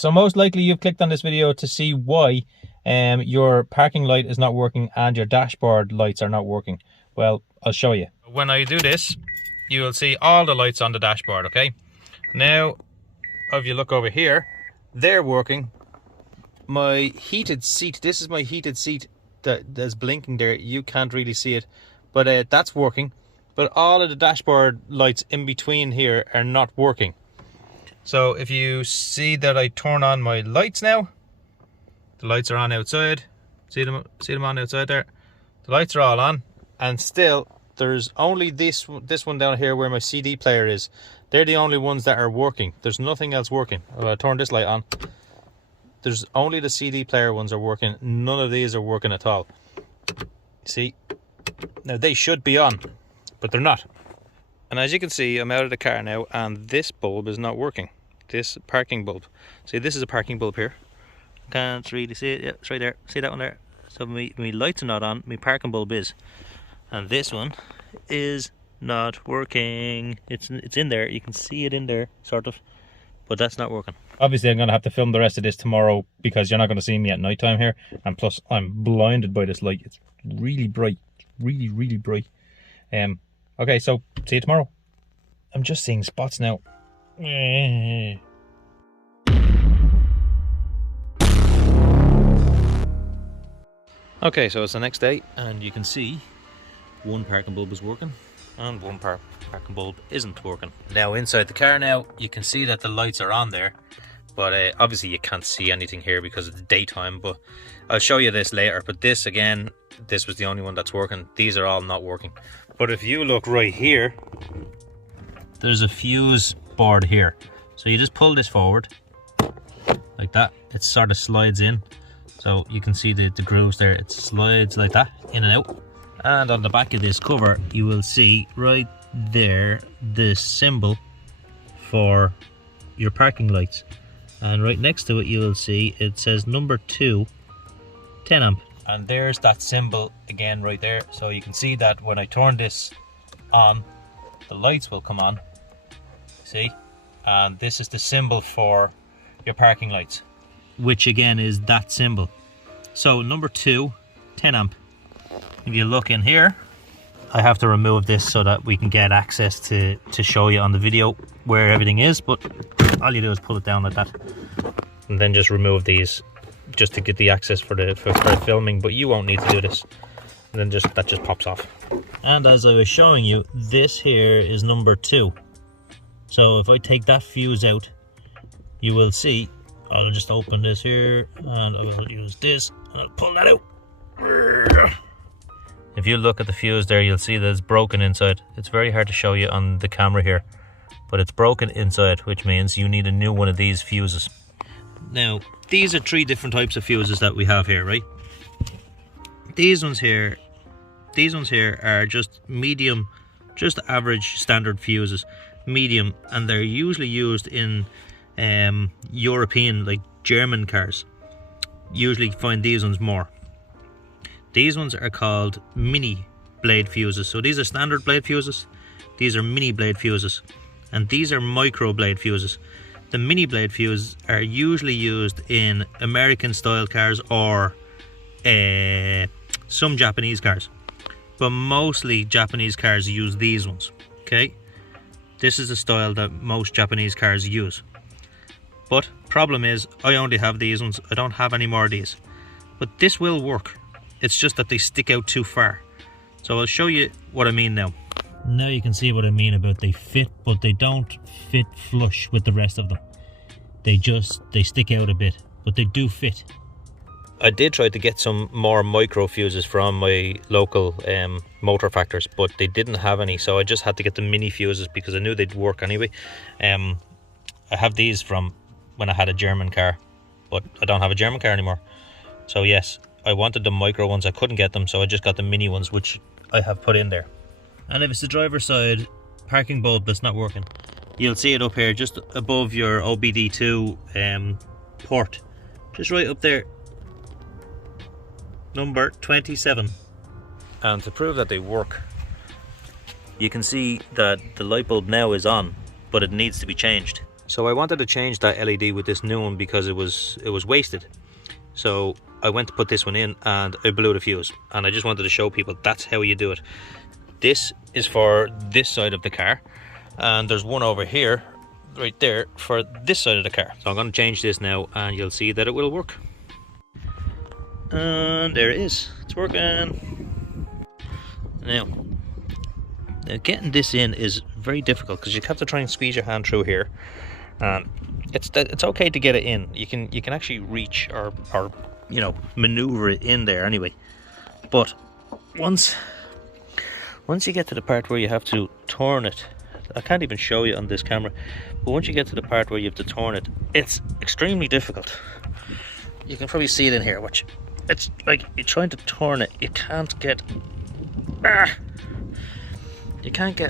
So most likely you've clicked on this video to see why your parking light is not working and your dashboard lights are not working. Well, I'll show you. When I do this, you will see all the lights on the dashboard, okay? Now, if you look over here, they're working. My heated seat, this is my heated seat that's blinking there. You can't really see it, but that's working. But all of the dashboard lights in between here are not working. So if you see that I turn on my lights now, the lights are on outside. See them on outside there? The lights are all on, and still there's only this one down here where my CD player is. They're the only ones that are working. There's nothing else working. I'll turn this light on. There's only the CD player ones are working. None of these are working at all. See? Now they should be on, but they're not. And as you can see, I'm out of the car now, and this bulb is not working. This parking bulb. See, this is a parking bulb here. Can't really see it. Yeah, it's right there. See that one there? So my lights are not on, my parking bulb is. And this one is not working. It's in there. You can see it in there, sort of. But that's not working. Obviously, I'm going to have to film the rest of this tomorrow because you're not going to see me at night time here. And plus, I'm blinded by this light. It's really bright. Really, really bright. Okay, so see you tomorrow. I'm just seeing spots now. Okay, so it's the next day, and you can see one parking bulb is working and one parking bulb isn't working. Now inside the car now, you can see that the lights are on there, but obviously you can't see anything here because it's daytime, but I'll show you this later. But this, again, this was the only one that's working. These are all not working. But if you look right here, there's a fuse board here. So you just pull this forward like that. It sort of slides in. So you can see the grooves there. It slides like that, in and out. And on the back of this cover, you will see right there the symbol for your parking lights. And right next to it, you will see it says number 2, 10 amp. And there's that symbol again right there. So you can see that when I turn this on, the lights will come on. See? And this is the symbol for your parking lights, which again is that symbol. So number 2, 10 amp. If you look in here, I have to remove this so that we can get access to show you on the video where everything is, but all you do is pull it down like that and then just remove these just to get the access for the filming, but you won't need to do this. And then that just pops off. And as I was showing you, this here is number 2. So if I take that fuse out, you will see, I'll just open this here and I will use this and I'll pull that out. If you look at the fuse there, you'll see that it's broken inside. It's very hard to show you on the camera here, but it's broken inside, which means you need a new one of these fuses. Now, these are 3 different types of fuses that we have here, right? These ones here are just medium, just average standard fuses, medium, and they're usually used in European, like German cars. Usually find these ones more. These ones are called mini blade fuses. So these are standard blade fuses, these are mini blade fuses, and these are micro blade fuses. The mini blade fuses are usually used in American style cars or some Japanese cars, but mostly Japanese cars use these ones. Okay, this is the style that most Japanese cars use. But problem is, I only have these ones. I don't have any more of these. But this will work. It's just that they stick out too far. So I'll show you what I mean now. Now you can see what I mean about they fit, but they don't fit flush with the rest of them. They stick out a bit, but they do fit. I did try to get some more micro fuses from my local motor factors, but they didn't have any, so I just had to get the mini fuses because I knew they'd work anyway. I have these from when I had a German car, but I don't have a German car anymore. So yes, I wanted the micro ones, I couldn't get them, so I just got the mini ones, which I have put in there. And if it's the driver's side parking bulb that's not working, you'll see it up here just above your OBD2 port, just right up there, number 27. And to prove that they work, you can see that the light bulb now is on, but it needs to be changed. So I wanted to change that LED with this new one because it was wasted. So I went to put this one in and I blew the fuse, and I just wanted to show people that's how you do it. This is for this side of the car, and there's one over here right there for this side of the car. So I'm going to change this now and you'll see that it will work. And there it is, it's working. Now getting this in is very difficult because you have to try and squeeze your hand through here, and it's okay to get it in. You can actually reach or you know, maneuver it in there anyway, but once you get to the part where you have to turn it, I can't even show you on this camera, but once you get to the part where you have to turn it, it's extremely difficult. You can probably see it in here, watch. It's like you're trying to turn it, you can't get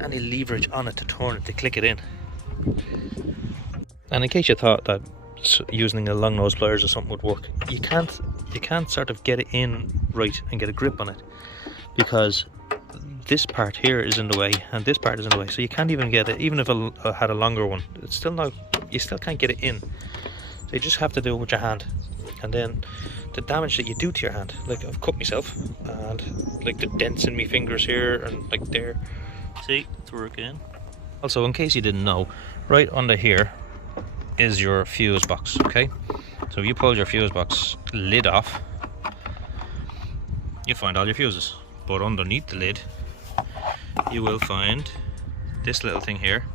any leverage on it to turn it, to click it in. And in case you thought that using a long nose pliers or something would work, you can't sort of get it in right and get a grip on it, because this part here is in the way and this part is in the way, so you can't even get it. Even if I had a longer one, it's still not, you still can't get it in. So you just have to do it with your hand. And then the damage that you do to your hand, like I've cut myself, and like the dents in my fingers here and like there, see, it's working. Also, in case you didn't know, right under here is your fuse box. Okay, so if you pull your fuse box lid off, you find all your fuses, but underneath the lid you will find this little thing here,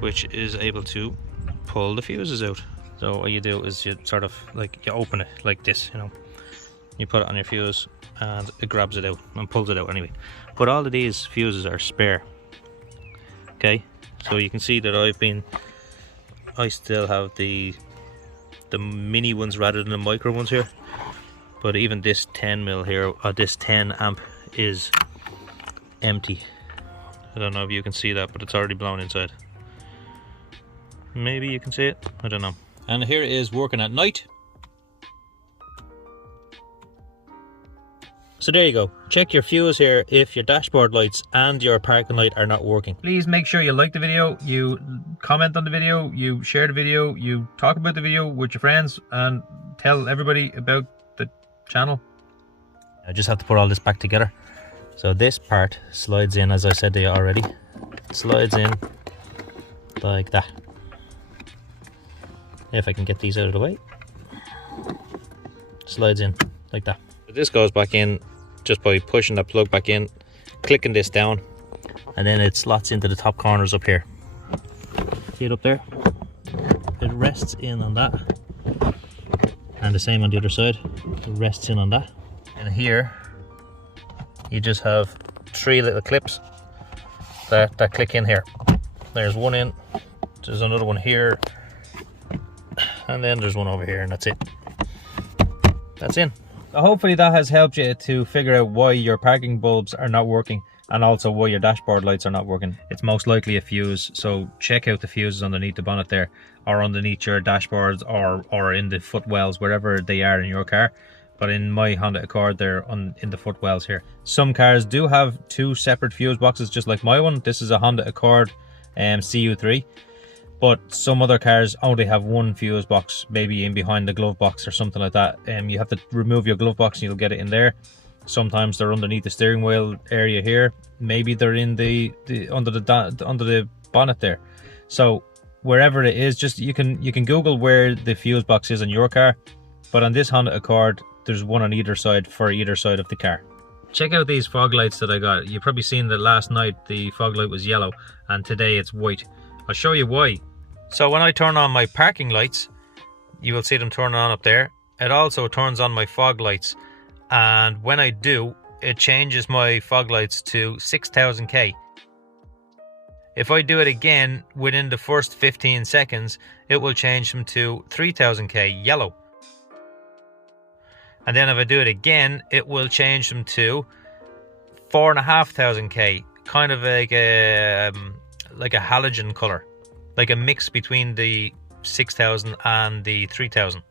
which is able to pull the fuses out. So what you do is you sort of like, you open it like this, you know, you put it on your fuse and it grabs it out and pulls it out anyway. But all of these fuses are spare. Okay, so you can see that I still have the mini ones rather than the micro ones here, but even this 10 mil here, or this 10 amp is empty. I don't know if you can see that, but it's already blown inside. Maybe you can see it, I don't know. And here it is working at night. So there you go. Check your fuse here if your dashboard lights and your parking light are not working. Please make sure you like the video, you comment on the video, you share the video, you talk about the video with your friends, and tell everybody about the channel. I just have to put all this back together. So this part slides in, as I said to you already. It slides in like that. If I can get these out of the way. Slides in like that. This goes back in just by pushing that plug back in, clicking this down, and then it slots into the top corners up here. See it up there? It rests in on that. And the same on the other side. It rests in on that. And here you just have 3 little clips that click in here. There's one in, there's another one here, and then there's one over here, and that's it. That's in. So hopefully that has helped you to figure out why your parking bulbs are not working, and also why your dashboard lights are not working. It's most likely a fuse, so check out the fuses underneath the bonnet there, or underneath your dashboards, or in the footwells, wherever they are in your car. But in my Honda Accord, they're in the footwells here. Some cars do have 2 separate fuse boxes, just like my one. This is a Honda Accord CU3. But some other cars only have 1 fuse box, maybe in behind the glove box or something like that. You have to remove your glove box and you'll get it in there. Sometimes they're underneath the steering wheel area here. Maybe they're in under the bonnet there. So wherever it is, just you can Google where the fuse box is on your car. But on this Honda Accord, there's one on either side for either side of the car. Check out these fog lights that I got. You've probably seen that last night the fog light was yellow and today it's white. I'll show you why. So when I turn on my parking lights, you will see them turn on up there. It also turns on my fog lights, and when I do, it changes my fog lights to 6000K. If I do it again within the first 15 seconds, it will change them to 3000K yellow. And then if I do it again, it will change them to 4500K, kind of like a halogen color, like a mix between the 6000 and the 3000.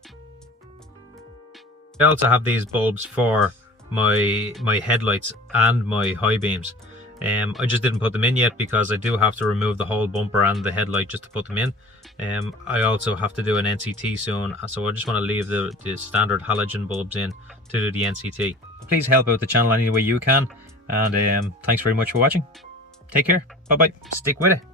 I also have these bulbs for my headlights and my high beams. I just didn't put them in yet because I do have to remove the whole bumper and the headlight just to put them in. I also have to do an NCT soon, so I just want to leave the standard halogen bulbs in to do the NCT. Please help out the channel any way you can, and thanks very much for watching. Take care, bye bye, stick with it.